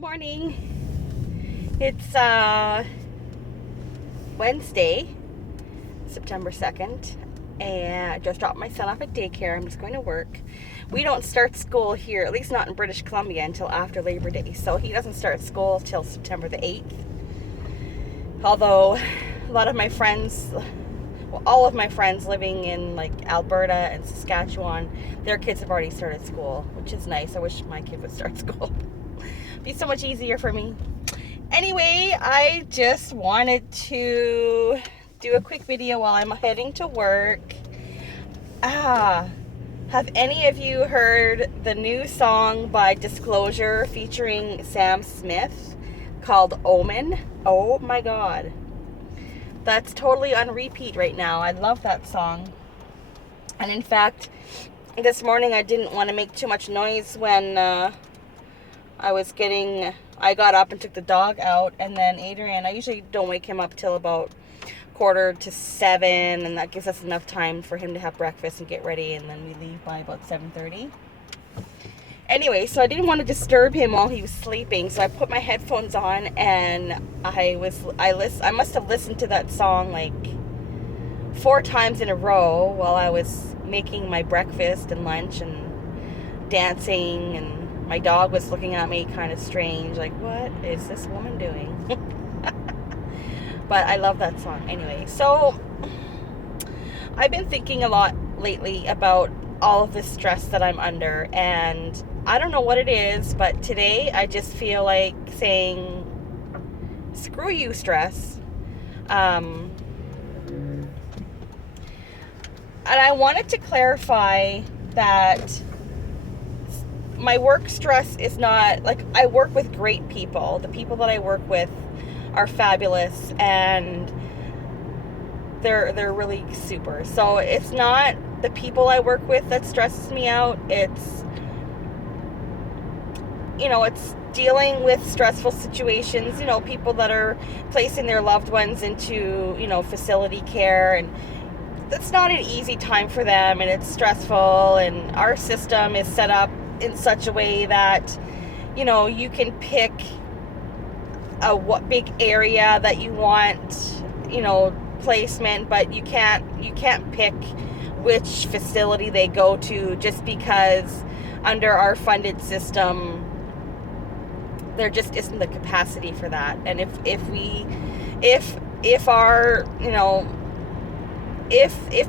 Morning. It's Wednesday, September 2nd, and I just dropped my son off at daycare. I'm just going to work. We don't start school here, at least not in British Columbia, until after Labor Day. So he doesn't start school till September the 8th. Although a lot of my friends, well, all of my friends living in like Alberta and Saskatchewan, their kids have already started school, which is nice. I wish my kid would start school. Be so much easier for me. Anyway, I just wanted to do a quick video while I'm heading to work. Have any of you heard the new song by Disclosure featuring Sam Smith called Omen? Oh my god. That's totally on repeat right now. I love that song. And in fact, this morning I didn't want to make too much noise when I got up and took the dog out, and then Adrian, I usually don't wake him up till about 6:45, and that gives us enough time for him to have breakfast and get ready, and then we leave by about 7:30. Anyway, so I didn't want to disturb him while he was sleeping, so I put my headphones on, and I must have listened to that song like 4 times in a row while I was making my breakfast and lunch and dancing, and my dog was looking at me kind of strange, like, what is this woman doing? But I love that song anyway. So I've been thinking a lot lately about all of the stress that I'm under, and I don't know what it is, but today I just feel like saying, screw you, stress. And I wanted to clarify that my work stress is not, like, I work with great people. The people that I work with are fabulous, and they're really super. So it's not the people I work with that stresses me out. It's dealing with stressful situations, people that are placing their loved ones into, facility care, and that's not an easy time for them, and it's stressful, and our system is set up in such a way that, you can pick what big area that you want, placement, but you can't pick which facility they go to, just because under our funded system there just isn't the capacity for that. And if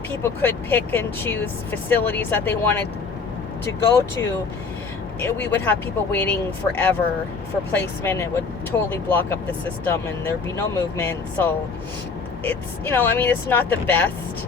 people could pick and choose facilities that they wanted to go to, we would have people waiting forever for placement. It would totally block up the system, and there'd be no movement. So it's, it's not the best,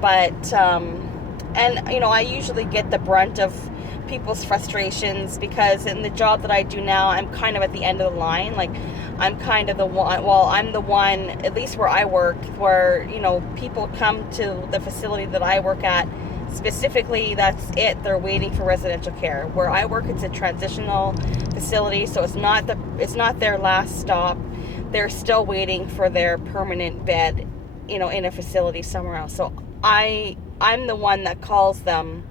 but I usually get the brunt of people's frustrations, because in the job that I do now, I'm kind of at the end of the line. Like, I'm kind of the one, I'm the one, at least where I work, where, people come to the facility that I work at. Specifically, that's it. They're waiting for residential care. Where I work, it's a transitional facility, so it's not their last stop. They're still waiting for their permanent bed, in a facility somewhere else. So I'm the one that calls them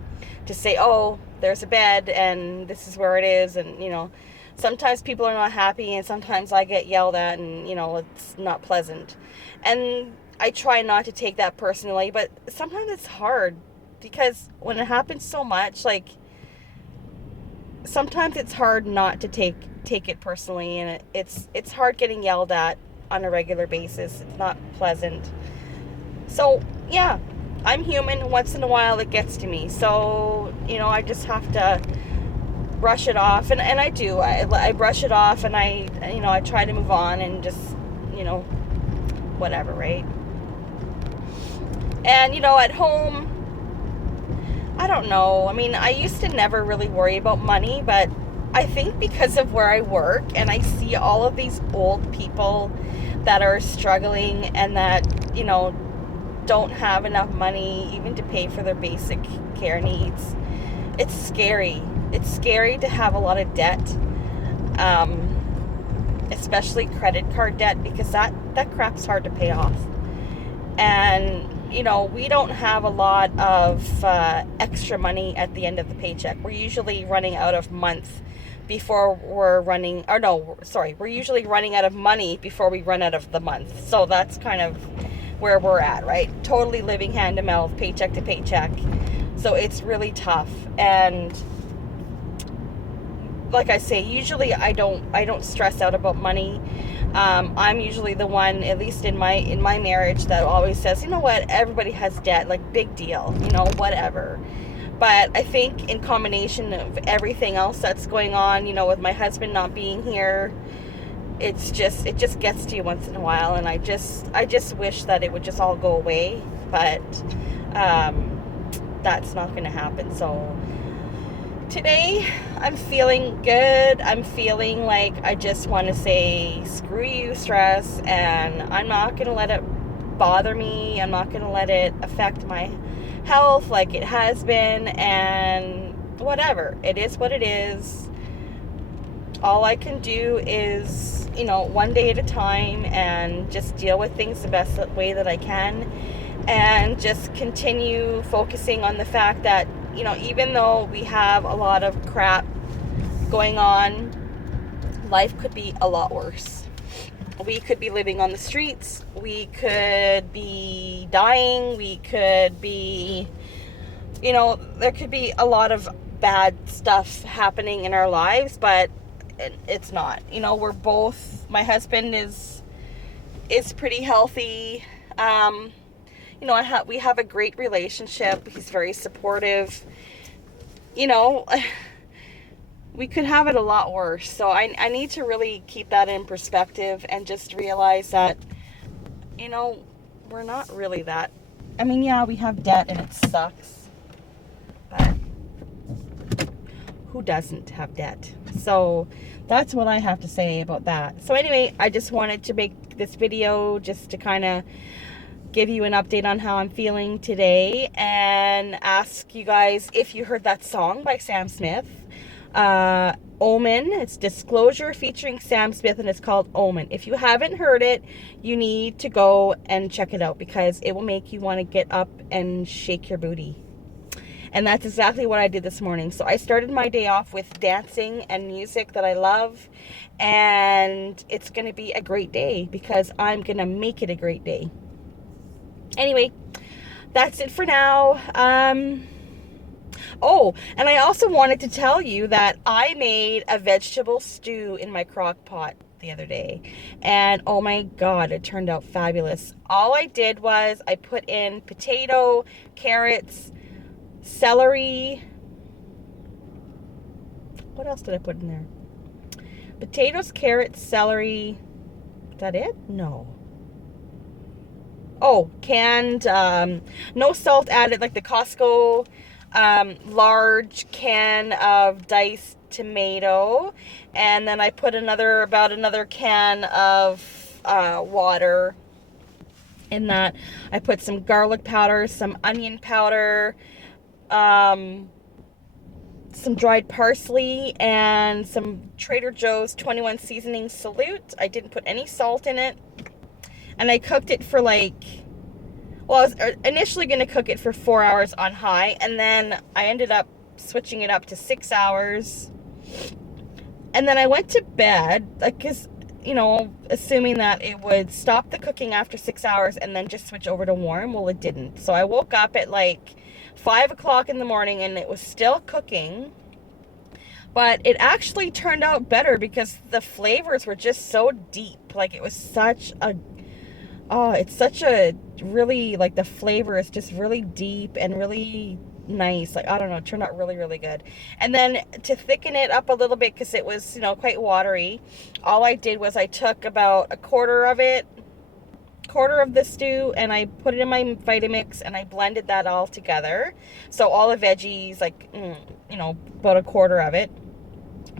to say, oh, there's a bed and this is where it is, and sometimes people are not happy, and sometimes I get yelled at, and it's not pleasant. And I try not to take that personally, but sometimes it's hard, because when it happens so much, like, sometimes it's hard not to take it personally, and it's hard getting yelled at on a regular basis. It's not pleasant. So yeah, I'm human. Once in a while it gets to me, so I just have to brush it off, and I do. I brush it off, and I try to move on, and just whatever, right? And at home, I don't know. I mean, I used to never really worry about money, but I think because of where I work, and I see all of these old people that are struggling, and that, don't have enough money even to pay for their basic care needs. It's scary. It's scary to have a lot of debt, especially credit card debt, because that crap's hard to pay off. And we don't have a lot of extra money at the end of the paycheck. We're usually running out of month before we're running, or no, sorry, we're usually running out of money before we run out of the month. So that's kind of where we're at, right? Totally living hand to mouth, paycheck to paycheck. So it's really tough. And like I say, usually I don't stress out about money. I'm usually the one, at least in my marriage, that always says, you know what, everybody has debt, like big deal, you know, whatever. But I think in combination of everything else that's going on, you know, with my husband not being here, it just gets to you once in a while, and I just wish that it would just all go away. But that's not going to happen. So today I'm feeling good. I'm feeling like I just want to say screw you, stress, and I'm not going to let it bother me. I'm not going to let it affect my health like it has been, and whatever. It is what it is. All I can do is, you know, one day at a time, and just deal with things the best way that I can, and just continue focusing on the fact that, you know, even though we have a lot of crap going on, life could be a lot worse. We could be living on the streets. We could be dying. We could be, you know, there could be a lot of bad stuff happening in our lives, but it's not. You know, we're both, my husband is pretty healthy. You know, we have a great relationship. He's very supportive. You know, we could have it a lot worse. So I need to really keep that in perspective and just realize that, you know, we're not really that. I mean, yeah, we have debt and it sucks, but who doesn't have debt? So that's what I have to say about that. So anyway, I just wanted to make this video just to kind of give you an update on how I'm feeling today, and ask you guys if you heard that song by Sam Smith, Omen. It's Disclosure featuring Sam Smith, and it's called Omen. If you haven't heard it, you need to go and check it out, because it will make you want to get up and shake your booty. And that's exactly what I did this morning. So I started my day off with dancing and music that I love, and it's going to be a great day, because I'm going to make it a great day. Anyway, that's it for now. Oh, and I also wanted to tell you that I made a vegetable stew in my crock pot the other day, and oh my god, it turned out fabulous. All I did was I put in potato, carrots, celery. What else did I put in there? Potatoes, carrots, celery. Is that it? No. Oh, canned, no salt added, like the Costco large can of diced tomato. And then I put about another can of water in that. I put some garlic powder, some onion powder, some dried parsley, and some Trader Joe's 21 seasoning salute. I didn't put any salt in it. And I cooked it for I was initially going to cook it for 4 hours on high, and then I ended up switching it up to 6 hours. And then I went to bed, because, you know, assuming that it would stop the cooking after 6 hours and then just switch over to warm. Well, it didn't. So I woke up at 5 o'clock in the morning, and it was still cooking. But it actually turned out better, because the flavors were just so deep. It was such a... Oh, it's such a really, the flavor is just really deep and really nice. I don't know, it turned out really, really good. And then to thicken it up a little bit, because it was, you know, quite watery, all I did was I took about a quarter of the stew, and I put it in my Vitamix, and I blended that all together. So all the veggies, you know, about a quarter of it.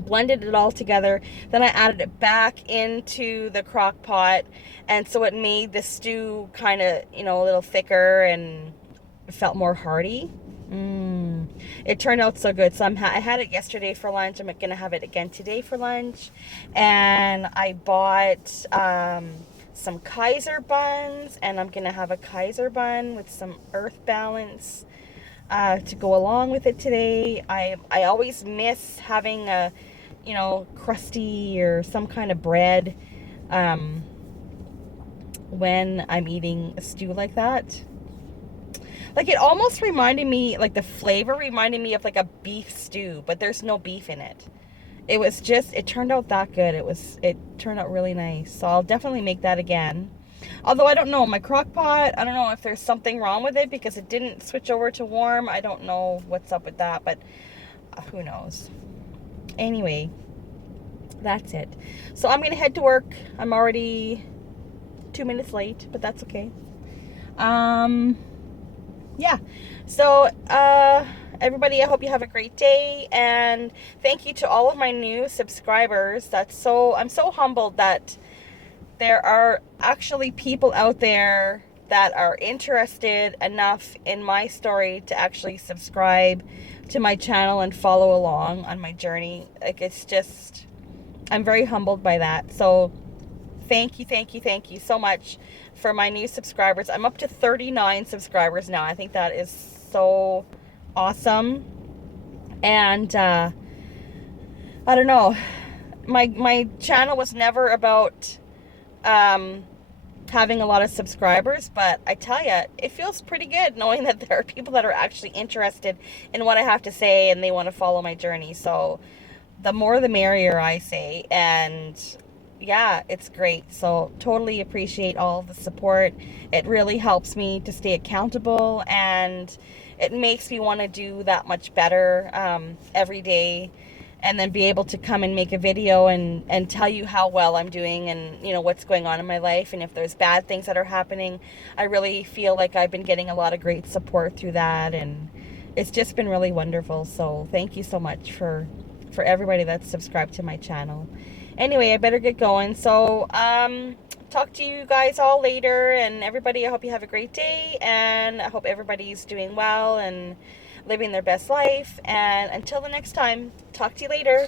Blended it all together. Then I added it back into the crock pot, and so it made the stew kind of, you know, a little thicker, and it felt more hearty. It turned out so good. So I had it yesterday for lunch. I'm gonna have it again today for lunch. And I bought some Kaiser buns, and I'm gonna have a Kaiser bun with some Earth Balance to go along with it today. I always miss having a you know, crusty or some kind of bread when I'm eating a stew like that. Like, it almost reminded me, like the flavor reminded me of like a beef stew, but there's no beef in it. It was just, it turned out that good. It turned out really nice. So I'll definitely make that again. Although I don't know, my crock pot, I don't know if there's something wrong with it because it didn't switch over to warm. I don't know what's up with that, but who knows. Anyway, that's it. So I'm going to head to work. I'm already 2 minutes late, but that's okay. Yeah. So, everybody, I hope you have a great day, and thank you to all of my new subscribers. I'm so humbled that there are actually people out there that are interested enough in my story to actually subscribe to my channel and follow along on my journey. Like, it's just, I'm very humbled by that. So thank you so much for my new subscribers. I'm up to 39 subscribers now. I think that is so awesome. And I don't know, my channel was never about having a lot of subscribers, but I tell you, it feels pretty good knowing that there are people that are actually interested in what I have to say and they want to follow my journey. So the more the merrier, I say. And yeah, it's great. So totally appreciate all the support. It really helps me to stay accountable, and it makes me want to do that much better every day, and then be able to come and make a video and tell you how well I'm doing, and you know what's going on in my life, and if there's bad things that are happening. I really feel like I've been getting a lot of great support through that, and it's just been really wonderful. So thank you so much for everybody that's subscribed to my channel. Anyway, I better get going. So talk to you guys all later, and everybody, I hope you have a great day, and I hope everybody's doing well and living their best life. And until the next time, talk to you later.